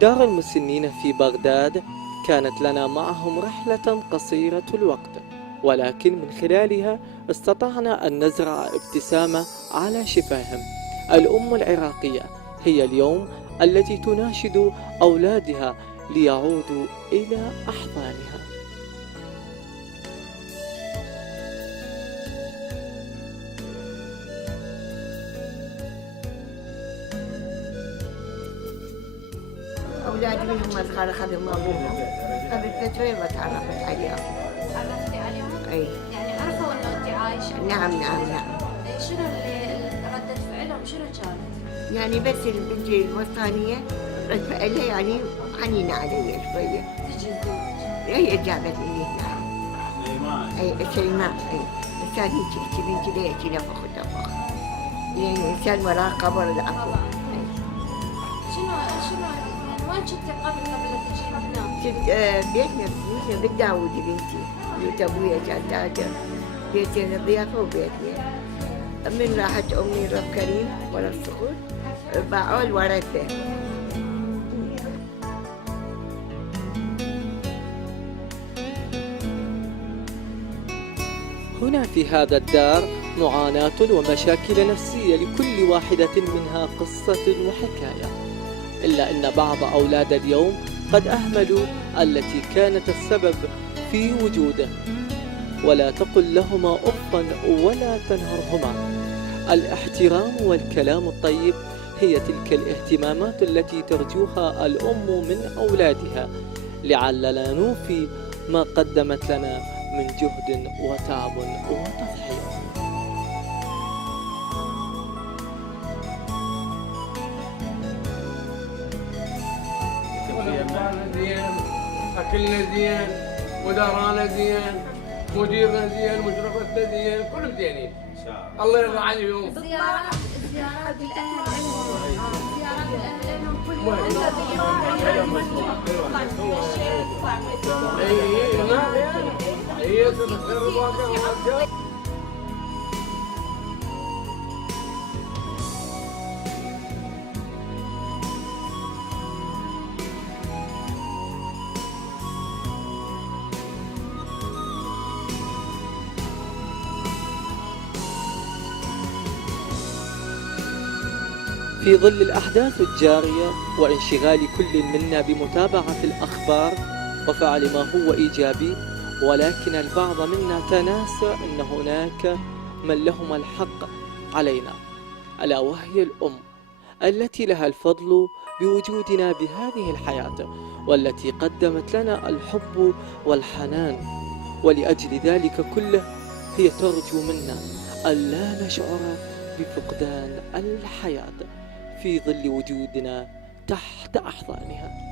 دار المسنين في بغداد كانت لنا معهم رحلة قصيرة الوقت، ولكن من خلالها استطعنا أن نزرع ابتسامة على شفاههم. الأم العراقية هي اليوم التي تناشد أولادها ليعودوا إلى أحضانها. أولادي منهم صغار أخذهم أبوهم قبل فترة ما تعرفت عليهم. تعرفتي عليهم؟ أي يعني عرفوا إنه أنت عايشة؟ نعم نعم نعم. شنو اللي ردة فعلهم شنو كانت؟ يعني بس البنت الوسطانية رد فعلها يعني حنينة علي شوية. تجي الزوج؟ هي جابتني لي نعم. أي شيماء أي إنسان هيك بنتي ليه هيك نفخ وتفخ. يعني إنسان وراء قبر العفو. شنو وين كنتي قبل لا تجي هنا؟ كنت بيتنا بالداودي بنتي بيت أبويا كان تاجر. بيتنا الضيافة وبيتنا. من راحت أمي رب كريم ورا السقوط باعوا الورثة. هنا في هذا الدار معاناة ومشاكل نفسية لكل واحدة منها قصة وحكاية، إلا أن بعض أولاد اليوم قد أهملوا التي كانت السبب في وجوده. ولا تقل لهما أفا ولا تنهرهما. الاحترام والكلام الطيب هي تلك الاهتمامات التي ترجوها الأم من أولادها، لعلنا نوفي ما قدمت لنا من جهد وتعب وتضحية. زين، أكلنا زين، مدرانا زين، مديرنا زين، مشرفتنا زين، كلهم زينين. الله يرضى عليهم. زيارات بالأهل زيارات بالأهل لهم كل في ظل الأحداث الجارية وانشغال كل منا بمتابعة الأخبار وفعل ما هو إيجابي، ولكن البعض منا تناسى أن هناك من لهم الحق علينا، ألا وهي الأم التي لها الفضل بوجودنا بهذه الحياة، والتي قدمت لنا الحب والحنان. ولأجل ذلك كله هي ترجو منا ألا نشعر بفقدان الحياة في ظل وجودنا تحت أحضانها.